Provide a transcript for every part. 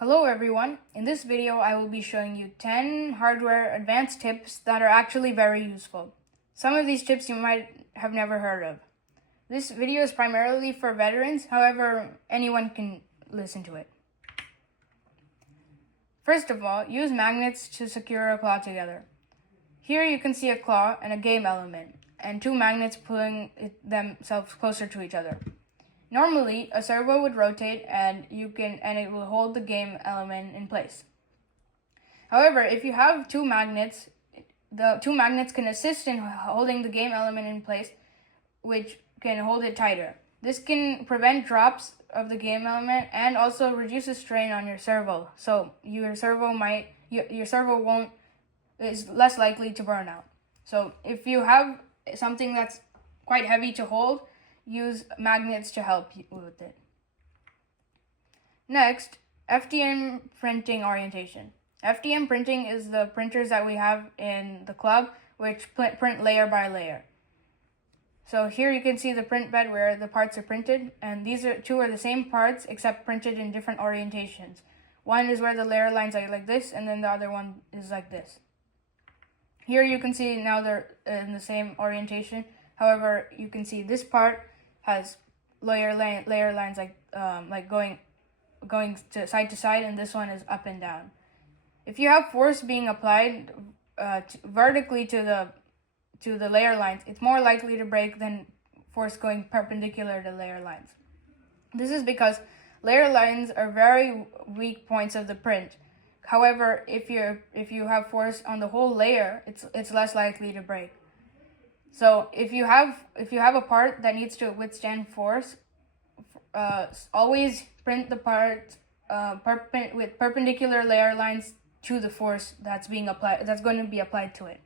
Hello everyone, in this video I will be showing you 10 hardware advanced tips that are actually very useful. Some of these tips you might have never heard of. This video is primarily for veterans, however anyone can listen to it. First of all, use magnets to secure a claw together. Here you can see a claw and a game element, and two magnets pulling themselves closer to each other. Normally, a servo would rotate and it will hold the game element in place. However, if you have two magnets, the two magnets can assist in holding the game element in place, which can hold it tighter. This can prevent drops of the game element and also reduces strain on your servo. So your servo is less likely to burn out. So if you have something that's quite heavy to hold, use magnets to help you with it. Next, FDM printing orientation. FDM printing is the printers that we have in the club, which print layer by layer. So here you can see the print bed where the parts are printed, and these two are the same parts except printed in different orientations. One is where the layer lines are like this, and then the other one is like this. Here you can see now they're in the same orientation. However, you can see this part has layer lines like going to side, and this one is up and down. If you have force being applied vertically to the layer lines, it's more likely to break than force going perpendicular to layer lines. This is because layer lines are very weak points of the print. However, if you have force on the whole layer, it's less likely to break. So if you have a part that needs to withstand force, always print the part with perpendicular layer lines to the force that's going to be applied to it.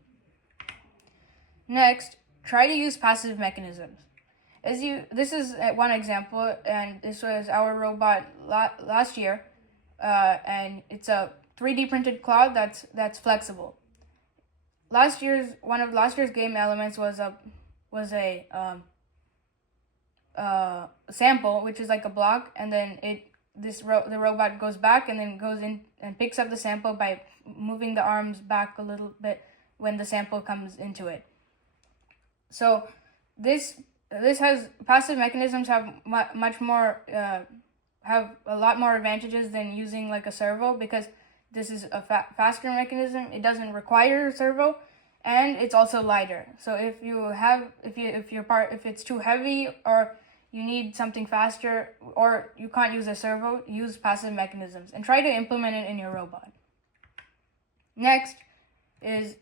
Next, try to use passive mechanisms. This is one example, and this was our robot last year, and it's a 3D printed claw that's flexible. One of last year's game elements was a sample, which is like a block, and then the robot goes back and then goes in and picks up the sample by moving the arms back a little bit when the sample comes into it. So this has passive mechanisms have have a lot more advantages than using like a servo, because this is a faster mechanism. It doesn't require a servo, and it's also lighter. So if it's too heavy, or you need something faster, or you can't use a servo, use passive mechanisms and try to implement it in your robot. Next is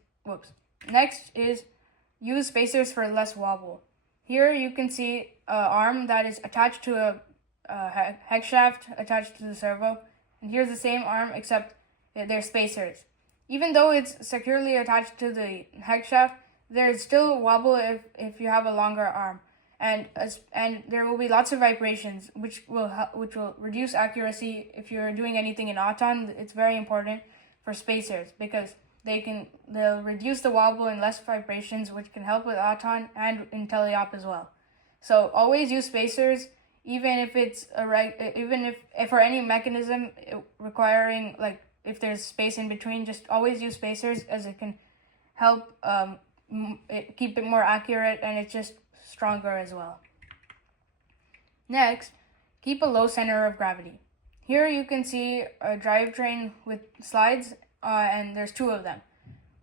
use spacers for less wobble. Here you can see an arm that is attached to a hex shaft attached to the servo, and here's the same arm except they're spacers. Even though it's securely attached to the hex shaft, there's still wobble if you have a longer arm, and there will be lots of vibrations, which will reduce accuracy. If you're doing anything in Auton, it's very important for spacers, because they'll reduce the wobble and less vibrations, which can help with Auton and in teleop as well. So always use spacers, even if it's if for any mechanism requiring, like, if there's space in between, just always use spacers, as it can help keep it more accurate, and it's just stronger as well. Next, keep a low center of gravity. Here you can see a drivetrain with slides, and there's two of them.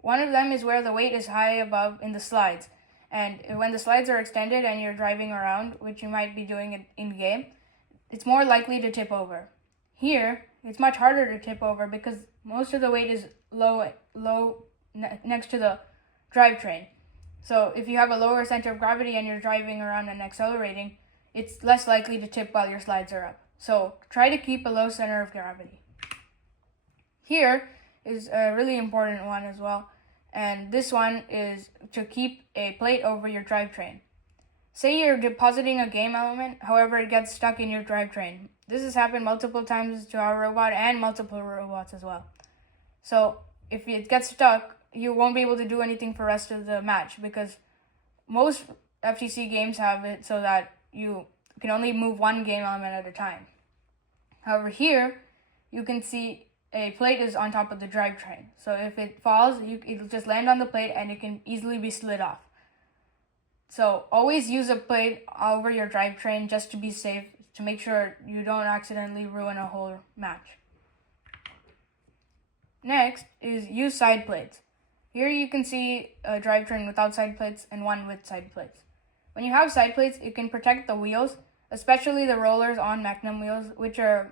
One of them is where the weight is high above in the slides, and when the slides are extended and you're driving around, which you might be doing in game, it's more likely to tip over. Here, it's much harder to tip over because most of the weight is low next to the drivetrain. So if you have a lower center of gravity and you're driving around and accelerating, it's less likely to tip while your slides are up. So try to keep a low center of gravity. Here is a really important one as well, and this one is to keep a plate over your drivetrain. Say you're depositing a game element, however it gets stuck in your drivetrain. This has happened multiple times to our robot and multiple robots as well. So if it gets stuck, you won't be able to do anything for the rest of the match, because most FTC games have it so that you can only move one game element at a time. However, here you can see a plate is on top of the drivetrain. So if it falls, it'll just land on the plate and it can easily be slid off. So always use a plate over your drivetrain just to be safe, to make sure you don't accidentally ruin a whole match. Next is use side plates. Here you can see a drivetrain without side plates and one with side plates. When you have side plates, it can protect the wheels, especially the rollers on Magnum wheels, which are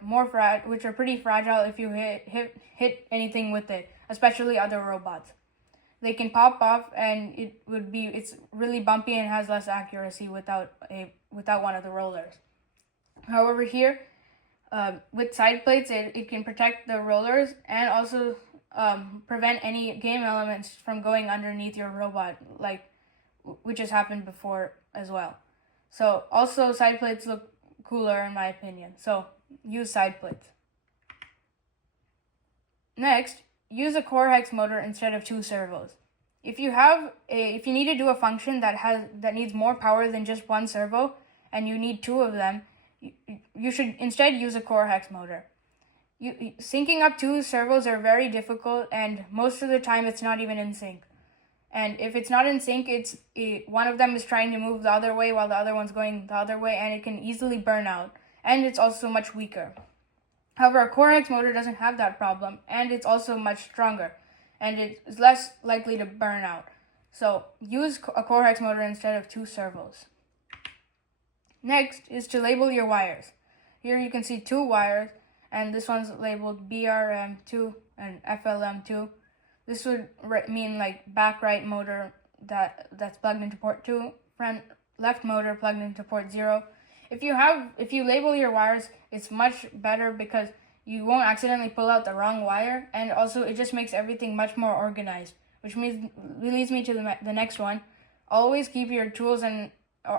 pretty fragile if you hit anything with it, especially other robots. They can pop off, and it's really bumpy and has less accuracy without one of the rollers. However, here with side plates, it can protect the rollers and also prevent any game elements from going underneath your robot, which has happened before as well. So also side plates look cooler in my opinion. So use side plates. Next, use a core hex motor instead of 2 servos. If you need to do a function that needs more power than just 1 servo and you need 2 of them, you should instead use a core hex motor. Syncing up 2 servos are very difficult, and most of the time it's not even in sync. And if it's not in sync, one of them is trying to move the other way while the other one's going the other way, and it can easily burn out. And it's also much weaker. However, a core hex motor doesn't have that problem, and it's also much stronger, and it's less likely to burn out. So use a core hex motor instead of 2 servos. Next is to label your wires. Here you can see 2 wires, and this one's labeled BRM2 and FLM2. This would mean back right motor that's plugged into port 2, front left motor plugged into port 0. If you label your wires, it's much better because you won't accidentally pull out the wrong wire, and also it just makes everything much more organized, which leads me to the next one. Always keep your tools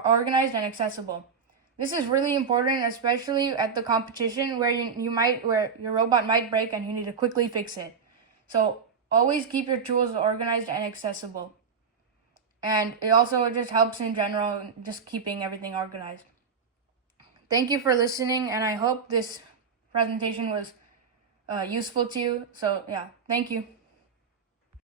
organized and accessible. This is really important, especially at the competition where where your robot might break and you need to quickly fix it. So always keep your tools organized and accessible. And it also just helps in general, just keeping everything organized. Thank you for listening, and I hope this presentation was useful to you. So yeah, thank you.